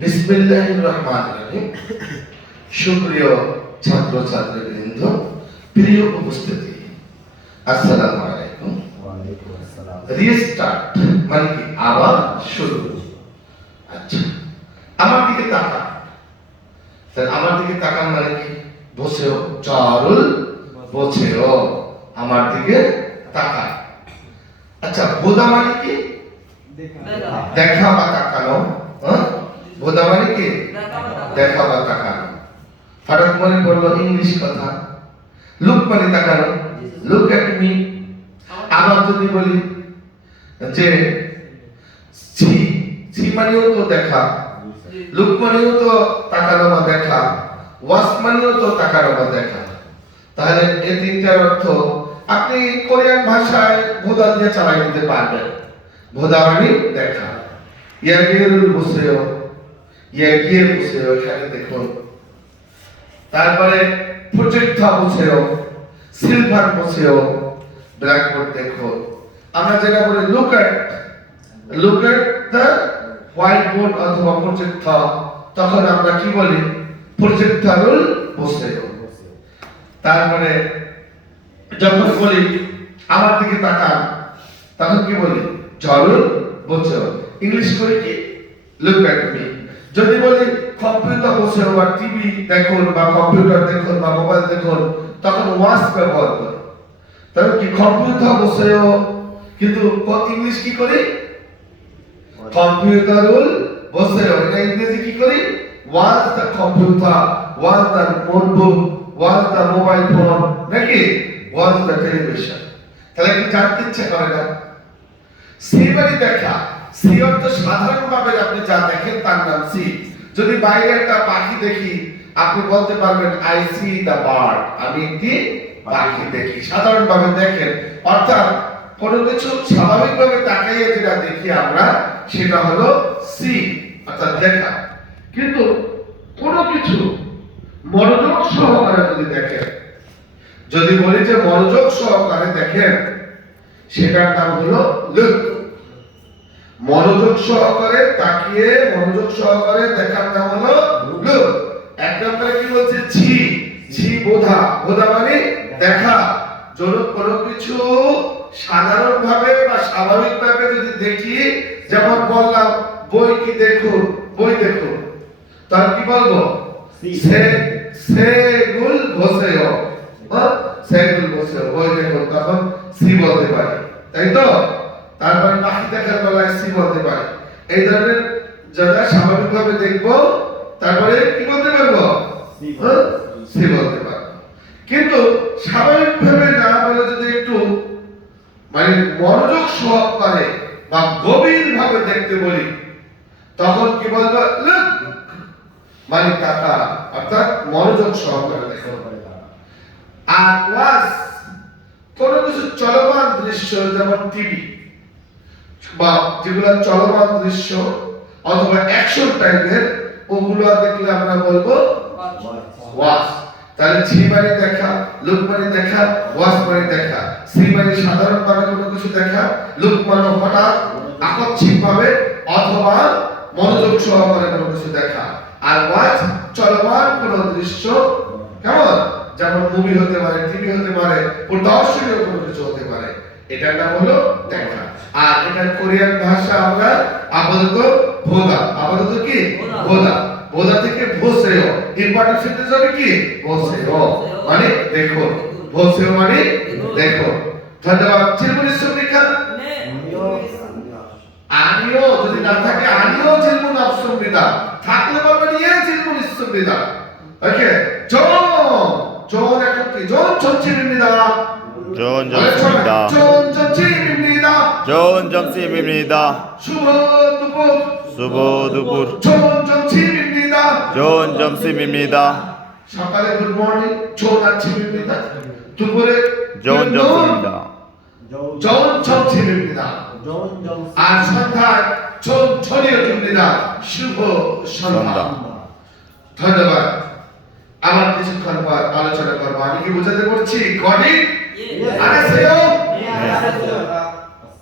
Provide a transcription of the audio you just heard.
বিসমিল্লাহ রহমান রহিম। সুপ্রিয় ছাত্র ছাত্রীবৃন্দ প্রিয় উপস্থিতি আসসালামু আলাইকুম। আসসালাম। রিস্টার্ট মানে কি আবার শুরু। আচ্ছা আমার দিকে তাকান। তাহলে আমার দিকে তাকান মানে কি? বসেও চারুল বসেও আমার দিকে তাকান। আচ্ছা বোধা মানে কি? দেখা বা তাকানো হ্যাঁ? বোধা মানে কি? দেখা বা তাকানো। হঠাৎ মনে পড়ল ইংলিশ কথা। লুক মানে তাকানো। লুক এট মি আবার যদি বলি যে সি সি মানেও তো দেখা। লুক মানেও তো তাকানো বা দেখা। ওয়াস মানেও তো তাকানো বা দেখা। তাহলে এই তিনটার অর্থ আপনি কোরিয়ান ভাষায় ভোদা দিয়ে চালাই নিতে পারবেন। ভোদা মানে দেখা। ইয়াগির বসেও ইয়াগির বসেও এখানে দেখুন। তারপরে প্রজেক্ট বসেও সিলভার বসেও ব্ল্যাকবোর্ড দেখো আমরা যেটা বলি look at look at the white board অথবা প্রজেক্টর তখন আমরা কি বলি? প্রজেক্টরুল বসেও তারপরে যখন বলি, আমার দিকে তাকান, তখন কি বলি? জরুর বসেও ইংলিশ করে কি? লুক এট মি যদি বলি কম্পিউটার বসেও বা টিভি দেখুন বা কম্পিউটার দেখুন বা মোবাইল দেখুন, তখন ওয়াচ ব্যবহার করি। তাহলে কি কম্পিউটার বসেও, কিন্তু ইংলিশ কি করি? কম্পিউটারুল বসেও। এটা ইংরেজি কি করি? Was the computer was the notebook was the mobile phone নাকি ওয়াজ দ্য টেলিভিশন তাহলে কি জানতে ইচ্ছে করে না? সি মানে দেখা। সি অর্থ সাধারণভাবে আপনি যা দেখেন নাম সি যদি বাইরে একটা পাখি দেখি, আপনি বলতে পারবেন আই সি দা বার্ড আমি একটি পাখি দেখি। সাধারণভাবে দেখেন, অর্থাৎ কোনো কিছু স্বাভাবিকভাবে তাকাইয়ে যেটা দেখি আমরা, সেটা হলো সি অর্থাৎ দেখা। কিন্তু কোনো কিছু মনোযোগ সহকারে যদি দেখেন, যদি বলি যে মনোযোগ সহকারে দেখেন, সেটার নাম হলো লুক মনোযোগ সহকারে তাকিয়ে মনোযোগ সহকারে দেখার নাম হলো লুক এক নম্বরে কি বলছে? ছি। ছি বোধা। বোধা মানে দেখা। যদি কোনো কিছু সাধারণ ভাবে বা স্বাভাবিক ভাবে যদি দেখি যেমন বললাম বই কি দেখুন? বই দেখুন। তার কি বলব? সে। সেগুল বসেও? সেগুল বসেও বই দেখুন তখন সি বলতে পারি। তাই তো? তারপর পাখি দেখার বেলায় সি বলতে পারে। এই ধরনের যারা স্বাভাবিকভাবে দেখব তারপরে কি বলতে পারব? সি হ্যাঁ? বলতে পারব। কিন্তু স্বাভাবিকভাবে না বলে যদি একটু মানে মনোযোগ সহকারে বা গভীর ভাবে দেখতে বলি তখন কি বলব? মানে টাকা অর্থাৎ মনোযোগ সহকারে দেখো। আর ওয়াজ কোন কিছু চলমান দৃশ্য যেমন টিভি বা যেগুলো চলমান দৃশ্য অথবা অ্যাকশন টাইপের ওগুলো দেখলে আমরা বলব তাহলে দেখা দেখা মানে দেখা। সাধারণ কোনো কিছু দেখা হঠাৎ আকস্মিক ভাবে অথবা মনোযোগ সহকারে কোনো কিছু দেখা। আর ওয়াজ চলমান কোনো দৃশ্য কেমন? যেমন মুভি হতে পারে টিভি হতে পারে দর্শনীয় কোনো কিছু হতে পারে। এটার নাম হলো দেখা আর এটার কোরিয়ান ভাষা আমরা আপাতত ভোদা আপাতত কি ভোদা। ভোদা ভোদা থেকে ভোসেও ইম্পর্টেন্ট সেন্টেন্স হবে কি ভোসেও মানে দেখো ভোসেও মানে দেখো ধন্যবাদ চিরমুনি শ্রমিকা আনিও যদি না থাকে আনিও 질문 없습니다. থাকলে বলবেন ইয়ে 질문 있습니다. ওকে জন জন এখন কি জন 전침입니다. 좋은 점심입니다. 수보두부 수보두부 좋은 점수입니다. 좋은 점수입니다. সকালে গুড 좋은 아침입니다. 두부에 좋은 점수입니다. 좋은 점수입니다. 아 선타 좋은 처리해줍니다. 슈퍼 선타. ধন্যবাদ আমার কিছুক্ষণ পর আলোচনা করবো আমি